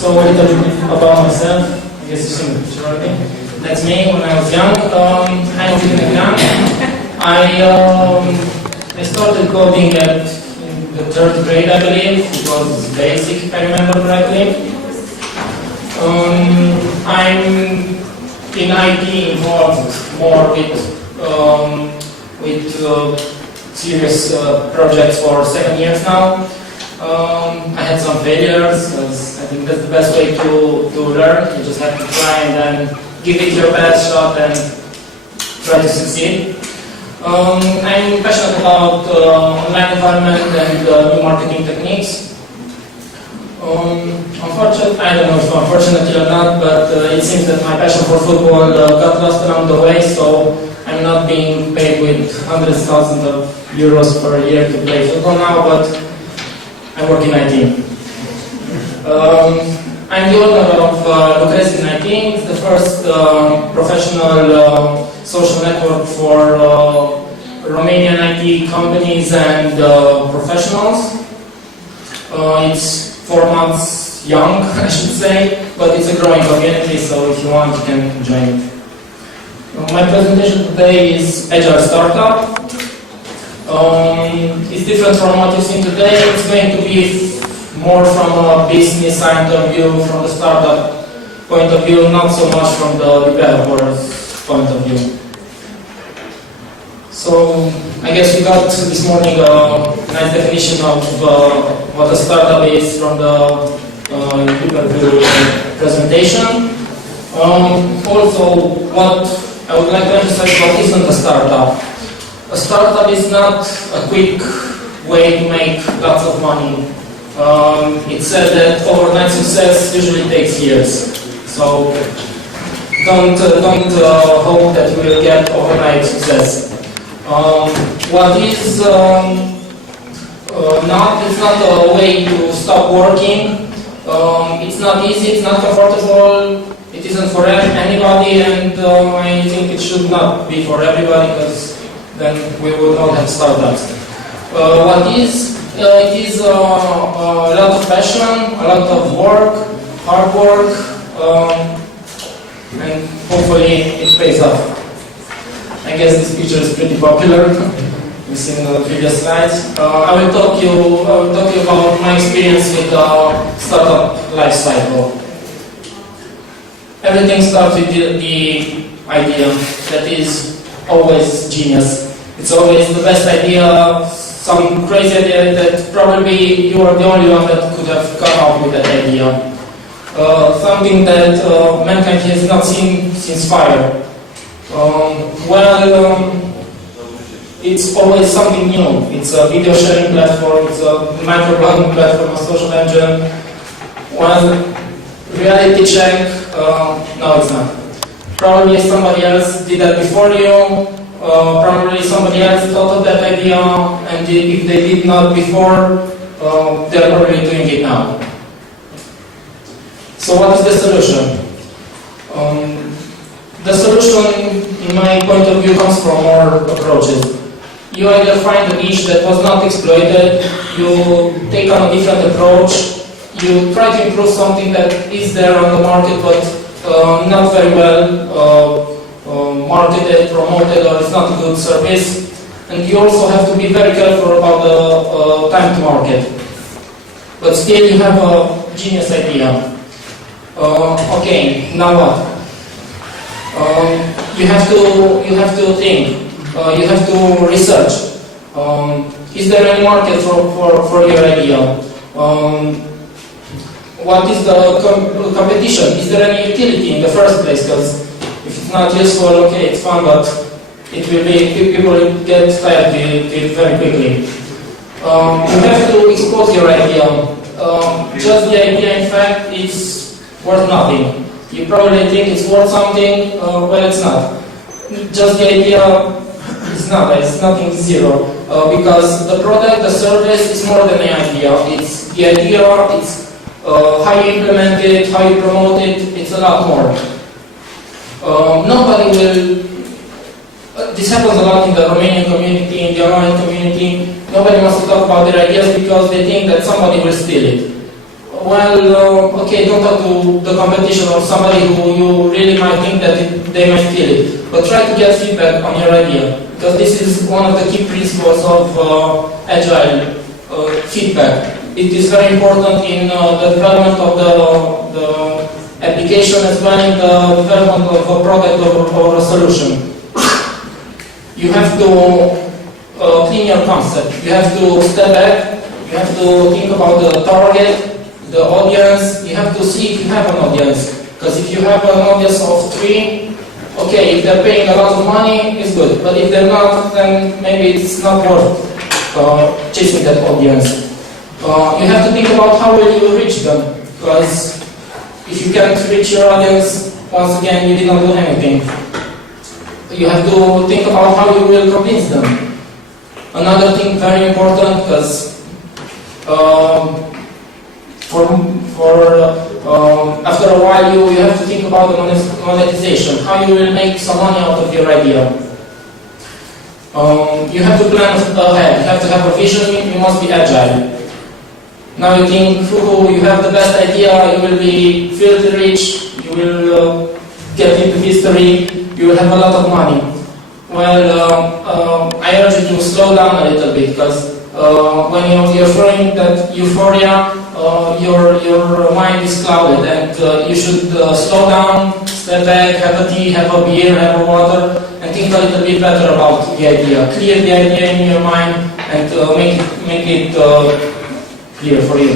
So a little bit about myself. I guess you've seen the picture already. That's me when I was young. I'm Ovidiu Negrean. I started coding at the 3rd grade, I believe. It was basic, if I remember correctly. I'm in IT involved more with serious projects for 7 years now. I had some failures, because I think that's the best way to learn. You just have to try and then give it your best shot and try to succeed. I'm passionate about online environment and new marketing techniques. Unfortunately, I don't know if unfortunately or not, but it seems that my passion for football got lost along the way, so I'm not being paid with hundreds of thousands of euros per year to play football now, but I work in IT. I'm the owner of Bucharest in IT. It's the first professional social network for Romanian IT companies and professionals. It's 4 months young, I should say, but it's a growing community, so if you want, you can join it. My presentation today is Agile Startup. It's different from what you've seen today. It's going to be more from a business side of view, from the startup point of view, not so much from the developer's point of view. So I guess we got this morning a nice definition of what a startup is from the Ovidiu presentation. Also, what I would like to emphasize what isn't a startup. A startup is not a quick way to make lots of money. It's said that overnight success usually takes years. So don't hope that you will get overnight success. What is it's not a way to stop working. It's not easy, it's not comfortable, it isn't for anybody, and I think it should not be for everybody, because then we would all have startups. What is? It is a lot of passion, a lot of work, hard work, and hopefully it pays off. I guess this picture is pretty popular. You've seen the previous slides. I will talk you about my experience with the startup life cycle. Everything starts with the idea that is always genius. It's always the best idea, some crazy idea that probably you are the only one that could have come up with that idea. Something that mankind has not seen since fire. It's always something new. It's a video sharing platform, it's a microblogging platform, a social engine. One reality check, no it's not. Probably somebody else did that before you, probably somebody else thought of that idea, and if they did not before, they're probably doing it now. So what is the solution? The solution, in my point of view, comes from more approaches. You either find a niche that was not exploited, you take on a different approach, you try to improve something that is there on the market but not very well marketed, promoted, or it's not a good service. And you also have to be very careful about the time to market. But still you have a genius idea. Okay, now what? You have to think. You have to research. Is there any market for your idea? What is the competition? Is there any utility in the first place? Because if it's not useful, okay, it's fun, but it will be, people will get tired of it very quickly. You have to expose your idea. Just the idea, in fact, is worth nothing. You probably think it's worth something, well, it's not. Just the idea is not, it's nothing zero. Because the product, the service is more than the idea. It's the idea, it's how you implement it, how you promote it, it's a lot more. Nobody will, this happens a lot in the Romanian community, in the online community. Nobody wants to talk about their ideas because they think that somebody will steal it. okay, don't talk to the competition or somebody who you really might think that they might feel it, but try to get feedback on your idea, because this is one of the key principles of Agile feedback. It is very important in the development of the application as well in the development of a product or a solution. You have to clean your concept. You have to step back. You have to think about the target, the audience. You have to see if you have an audience. Because if you have an audience of 3, okay, if they're paying a lot of money, it's good. But if they're not, then maybe it's not worth chasing that audience. You have to think about how will you reach them. Because if you can't reach your audience, once again, you did not do anything. You have to think about how you will convince them. Another thing very important, because after a while you have to think about the monetization, how you will make some money out of your idea. You have to plan ahead, you have to have a vision, you must be agile. Now you think, you have the best idea, you will be filthy rich, you will get into history, you will have a lot of money. Well, I urge you to slow down a little bit, because when you're feeling that euphoria, your mind is clouded, and you should slow down, step back, have a tea, have a beer, have a water, and think a little bit better about the idea. Clear the idea in your mind and make it clear for you.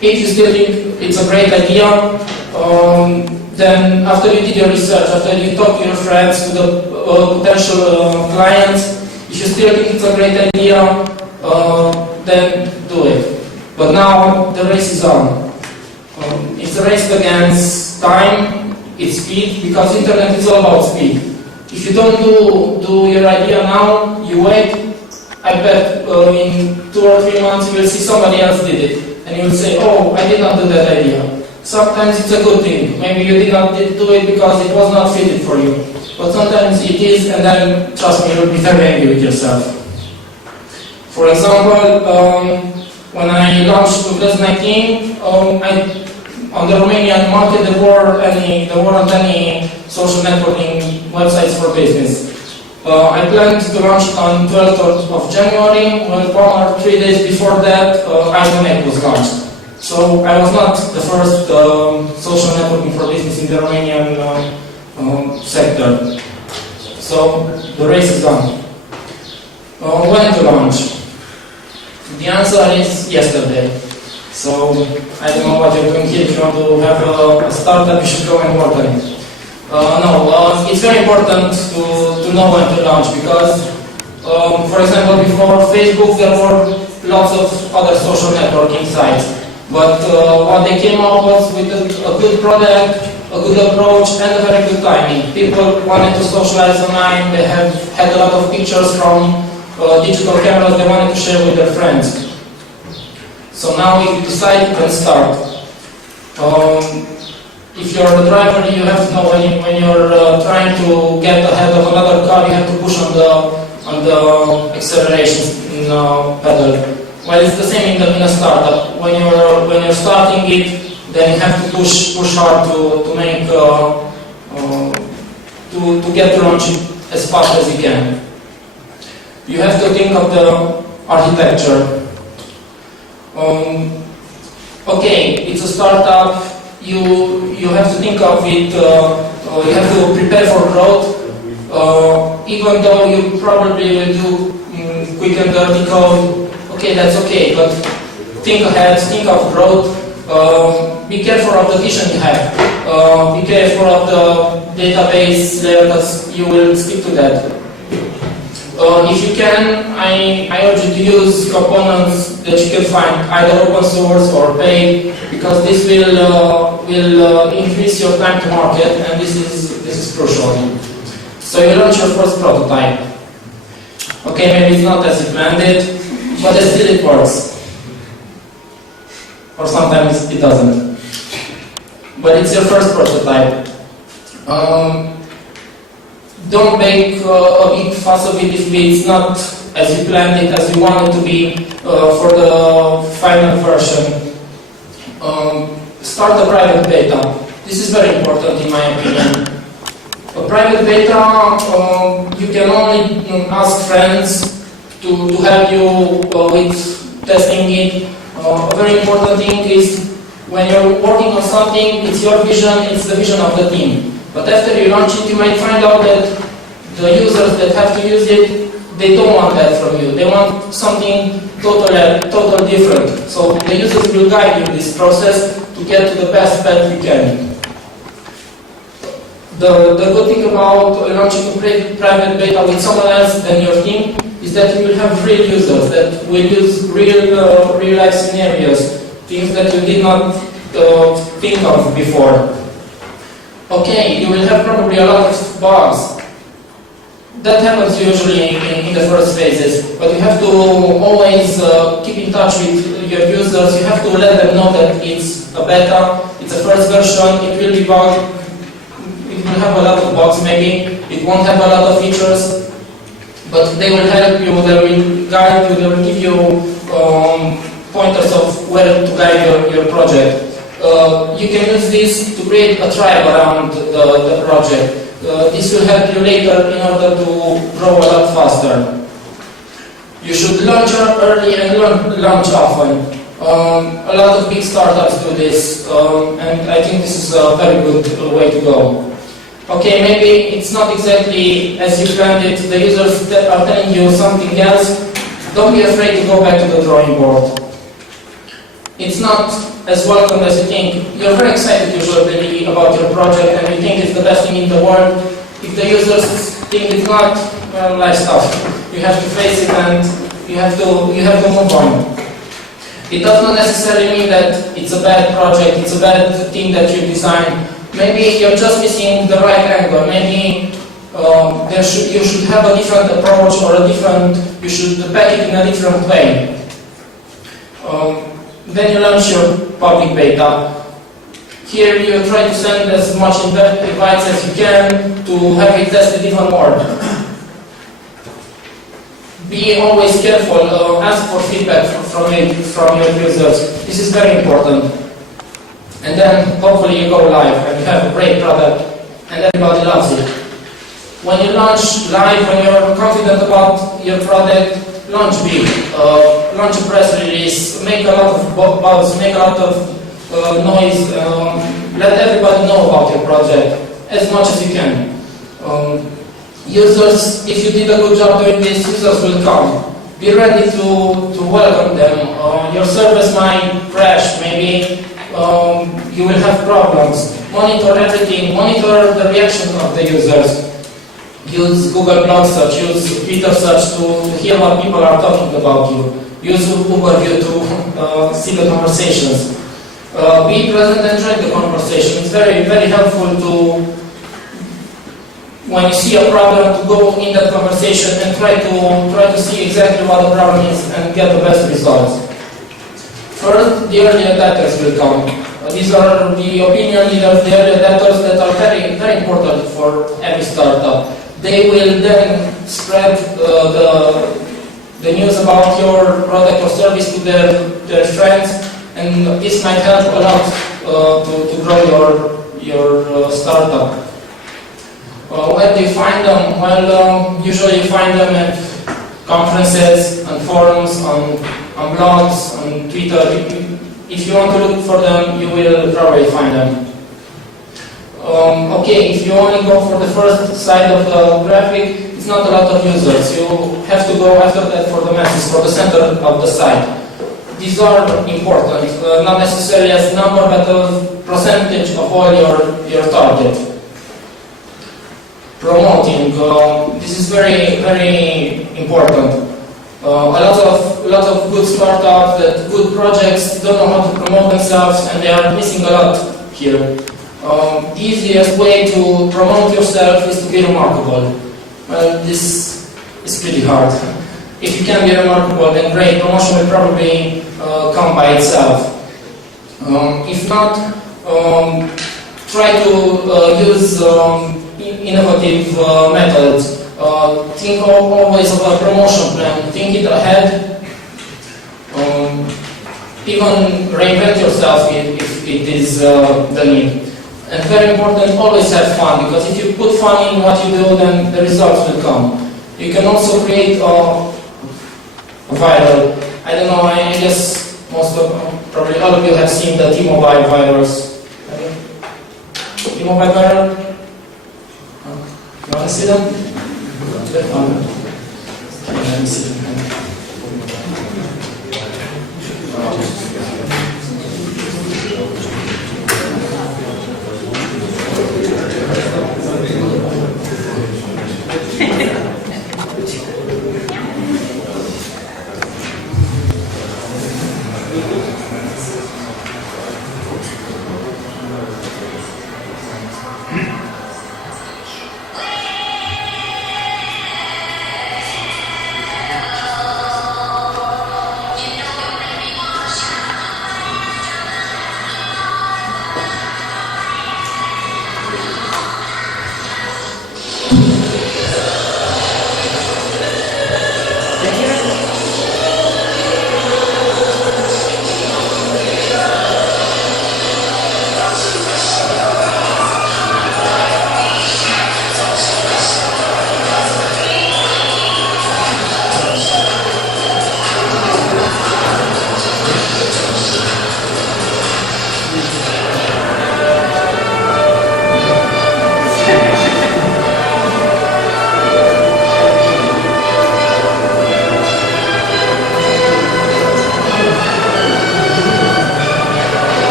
If you still think it's a great idea, then after you did your research, after you talked to your friends, to the potential clients, if you still think it's a great idea, then do it. But now the race is on. It's a race against time, it's speed, because internet is all about speed. If you don't do your idea now, you wait, I bet in 2 or 3 months you will see somebody else did it. And you will say, oh, I did not do that idea. Sometimes it's a good thing. Maybe you did not do it because it was not fitted for you. But sometimes it is, and then, trust me, you'll be very angry with yourself. For example, when I launched 2019, on the Romanian market there weren't any social networking websites for business. I planned to launch on 12th of January, when 1 or 3 days before that, iPhone was launched. So I was not the first social networking for business in the Romanian sector. So the race is on. When to launch? The answer is yesterday. So I don't know what you're doing here. If you want to have a startup, you should go and work on it. No, it's very important to know when to launch, because, for example, before Facebook, there were lots of other social networking sites. But what they came up with a good product, a good approach, and a very good timing. People wanted to socialize online, they had a lot of pictures from digital cameras they wanted to share with their friends. So now if you decide, you can start. If you're a driver, you have to know when you're trying to get ahead of another car, you have to push on the acceleration pedal. Well, it's the same in a startup. When you're starting it, then you have to push hard to make to get to launch it as fast as you can. You have to think of the architecture. Okay, it's a startup. You have to think of it. You have to prepare for growth. Even though you probably will do quick and dirty code. Okay, that's okay, but think ahead, think of growth, be careful of the vision you have, be careful of the database layer, because you will stick to that. If you can, I urge you to use components that you can find, either open source or paid, because this will increase your time to market, and this is crucial. So you launch your first prototype. Okay, maybe it's not as you planned it, but still it works. Or sometimes it doesn't. But it's your first prototype. Don't make a big fuss of it if it's not as you planned it, as you want it to be for the final version. Start a private beta. This is very important in my opinion. A private beta, you can only ask friends to help you with testing it. A very important thing is when you're working on something, it's your vision, it's the vision of the team. But after you launch it, you might find out that the users that have to use it, they don't want that from you. They want something totally different. So the users will guide you in this process to get to the best path you can. The good thing about launching a private beta with someone else than your team is that you will have real users that will use real life scenarios, things that you did not think of before. Okay, you will have probably a lot of bugs. That happens usually in the first phases, but you have to always keep in touch with your users. You have to let them know that it's a beta, it's a first version, it will be bugged, it will have a lot of bugs maybe, it won't have a lot of features, but they will help you, they will guide you, they will give you pointers of where to guide your project. You can use this to create a tribe around the project. This will help you later in order to grow a lot faster. You should launch early and launch often. A lot of big startups do this, and I think this is a very good way to go. Okay, maybe it's not exactly as you planned it, the users are telling you something else. Don't be afraid to go back to the drawing board. It's not as welcome as you think. You're very excited usually about your project and you think it's the best thing in the world. If the users think it's not, well, life stuff. You have to face it and you have to move on. It does not necessarily mean that it's a bad project, it's a bad thing that you designed. Maybe you're just missing the right angle. Maybe you should have a different approach or you should pack it in a different way. Then you launch your public beta. Here you try to send as much invites as you can to have it tested even more. Be always careful, ask for feedback from your users. This is very important. And then hopefully you go live and you have a great product and everybody loves it. When you launch live, when you're confident about your product, launch big. Launch a press release, make a lot of buzz, make a lot of noise, let everybody know about your project as much as you can. Users, if you did a good job doing this, users will come. Be ready to welcome them. Your service might crash, maybe you will have problems. Monitor everything, monitor the reaction of the users. Use Google Blog Search, use Twitter Search to hear what people are talking about you. Use Overview to see the conversations. Be present and join the conversation. It's very, very helpful to, when you see a problem, to go in that conversation and try to see exactly what the problem is and get the best results. First, the early adapters will come. These are the opinion leaders, the early adapters that are very, very important for every startup. They will then spread the news about your product or service to their friends, and this might help a lot to grow your startup. Where do you find them? Well, usually you find them at conferences, on forums, on blogs, on Twitter. If you want to look for them, you will probably find them. Okay, if you only go for the first side of the graphic, it's not a lot of users. You have to go after that for the masses, for the center of the site. These are important, not necessarily as number, but a percentage of all your target. Promoting, this is very, very important. A lot of good startups, good projects don't know how to promote themselves, and they are missing a lot here. The easiest way to promote yourself is to be remarkable. Well, this is pretty hard. If you can be remarkable, then great, promotion will probably come by itself. If not, try to use innovative methods. Think always of a promotion plan. Think it ahead. even reinvent yourself if it is the need. And very important, always have fun, because if you put fun in what you do, then the results will come. You can also create a viral. I don't know, I guess probably all of you have seen the T-Mobile virus. T-Mobile viral? You want to see them? Very fun. Let me see.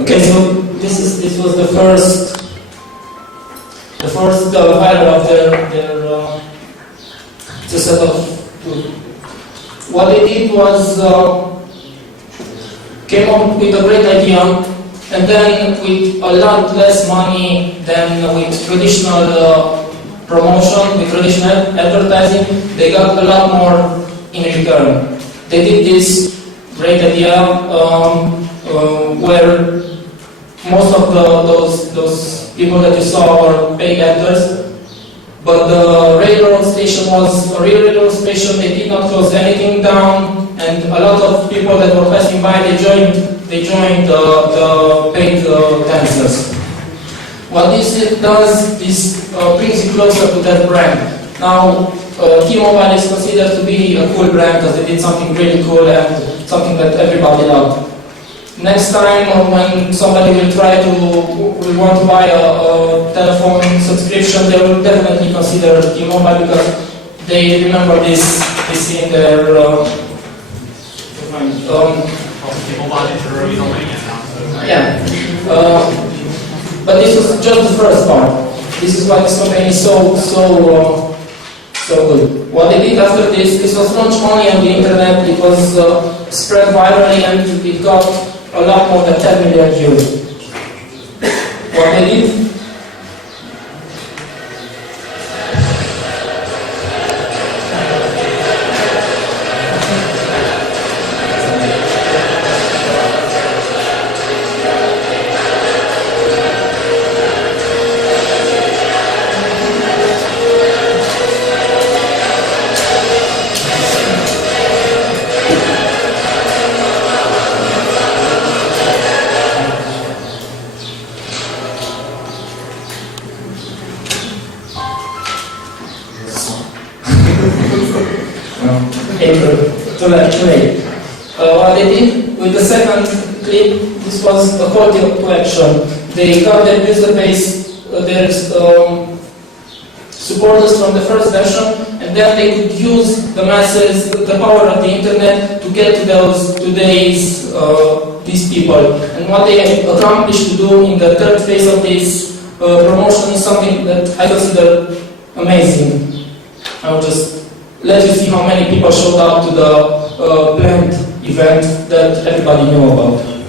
Okay, so this was the first viral of their set of tools. What they did was came up with a great idea, and then with a lot less money than with traditional promotion, with traditional advertising, they got a lot more in return. They did this great idea where most of those people that you saw were paid actors, but the railroad station was a real railroad station. They did not close anything down, and a lot of people that were passing by, they joined the paid dancers. What this does, this brings you closer to that brand. Now, T-Mobile is considered to be a cool brand because they did something really cool and something that everybody loved. Next time when somebody will want to buy a telephone subscription, they will definitely consider T-Mobile because they remember this in their yeah. But this was just the first part. This is why this company is so good. What they did after this was launched only on the internet. It was spread virally and it got a lot more than 10 million views. What they did? April, today. What they did with the second clip, this was a call to action. They got their user base, their supporters from the first version, and then they could use the masses, the power of the internet to get to these people. And what they accomplished to do in the third phase of this promotion is something that I consider amazing. I'll just let you see how many people showed up to the planned event that everybody knew about.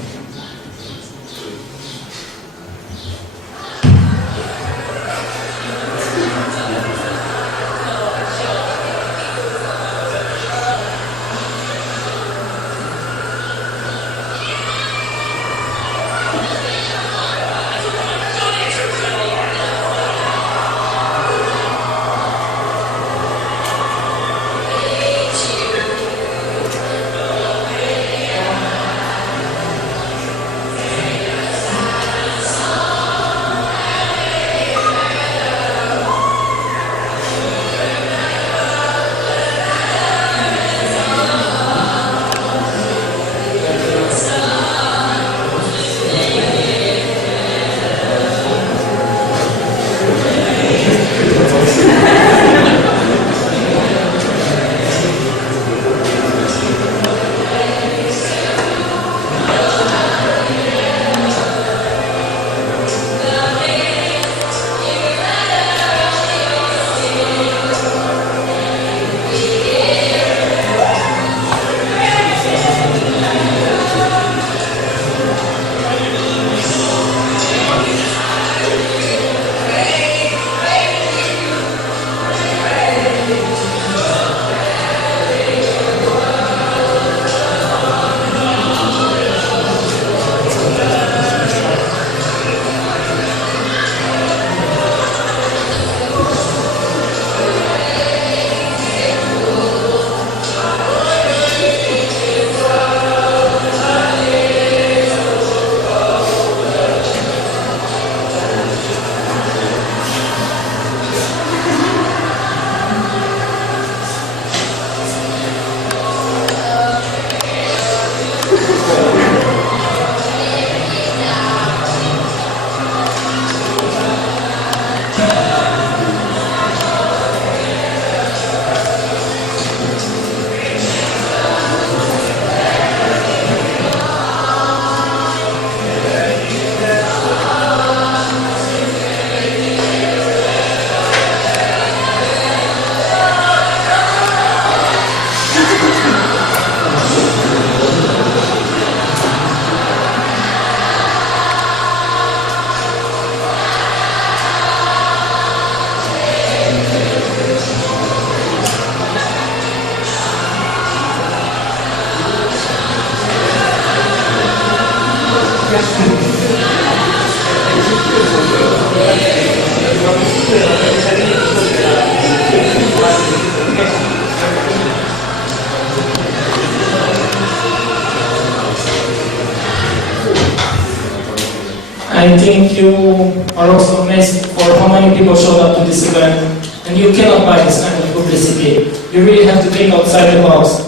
I think you are also amazed for how many people showed up to this event, and you cannot buy this kind of publicity. You really have to think outside the box.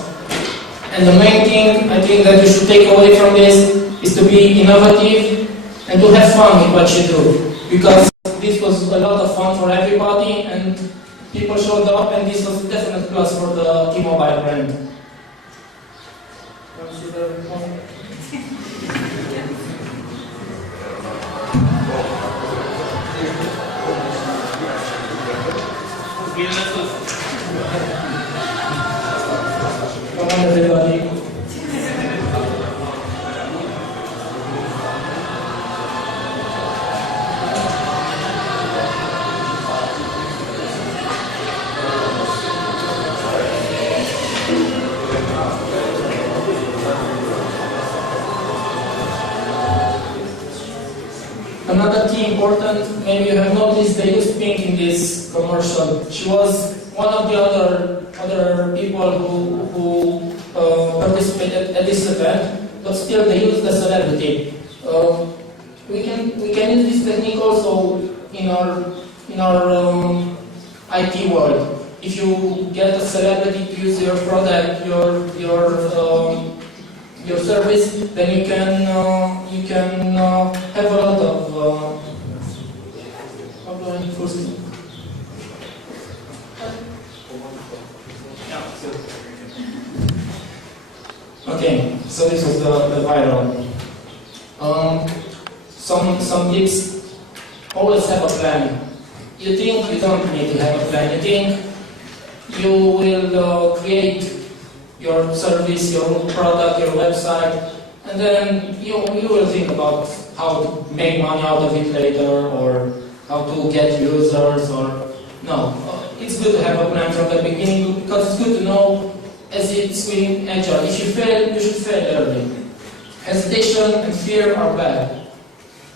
And the main thing I think that you should take away from this is to be innovative and to have fun with what you do. Because this was a lot of fun for everybody, and people showed up, and this was a definite plus for the T-Mobile brand. Come on, everybody. Another key important, maybe you have noticed they used Pink in this commercial. She was one of the other people who participated at this event, but still they used the celebrity. We can use this technique also in our IT world. if you get a celebrity to use your product, your service, then you can have a lot of okay, so this was the viral. Some tips. Always have a plan. You think you don't need to have a plan. You think you will create your service, your product, your website, and then you will think about how to make money out of it later, or how to get users, or no. It's good to have a plan from the beginning, because it's good to know, as it's in Agile, if you fail, you should fail early. Hesitation and fear are bad.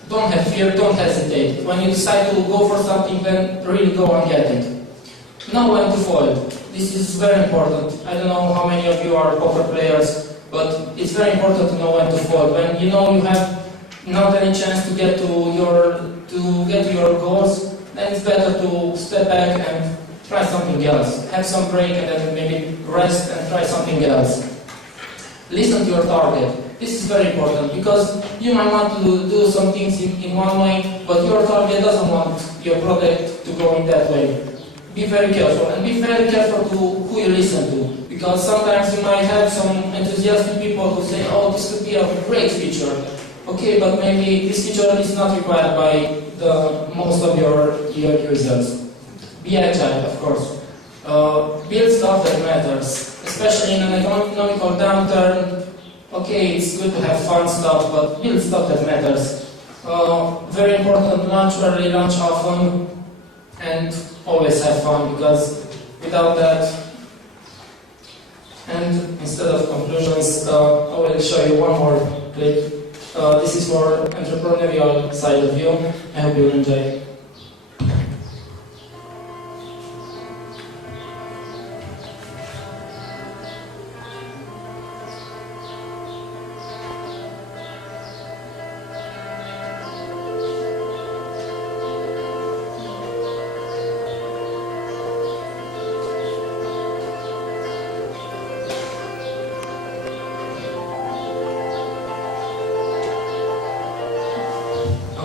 Don't have fear, don't hesitate. When you decide to go for something, then really go and get it. Know when to fold. This is very important. I don't know how many of you are poker players, but it's very important to know when to fold. When you know you have not any chance to get to your goals, then it's better to step back and try something else. Have some break and then maybe rest and try something else. Listen to your target. This is very important, because you might want to do some things in one way, but your target doesn't want your product to go in that way. Be very careful, and be very careful to who you listen to, because sometimes you might have some enthusiastic people who say, oh, this could be a great feature. Okay, but maybe this feature is not required by most of your users. Be agile, of course. Build stuff that matters, especially in an economical downturn. Okay, it's good to have fun stuff, but build stuff that matters. Very important, launch early, launch often, and always have fun, because without that, and instead of conclusions, I will show you one more clip. This is for entrepreneurial side of you. I hope you will enjoy.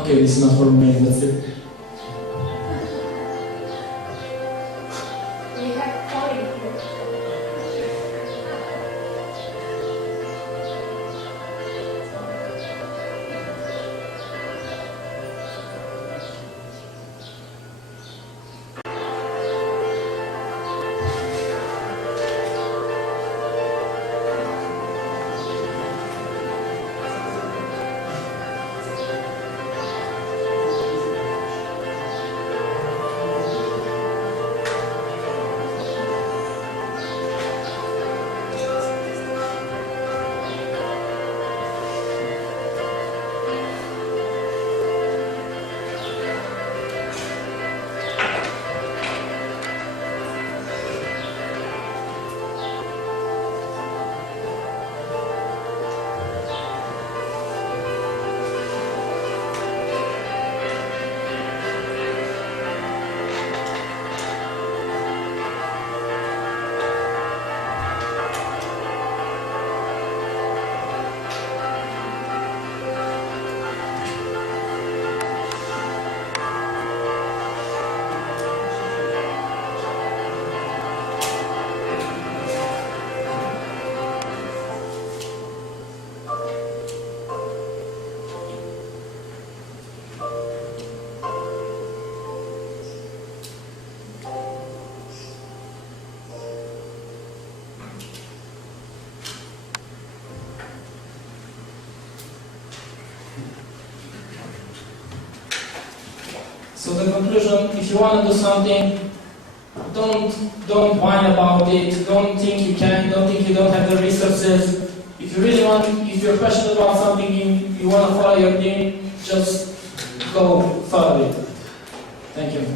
Okay, this is not for me, that's it. We have point here. So the conclusion, if you want to do something, don't whine about it, don't think you can, don't think you don't have the resources. If you really want, if you're passionate about something, you want to follow your dream, just go follow it. Thank you.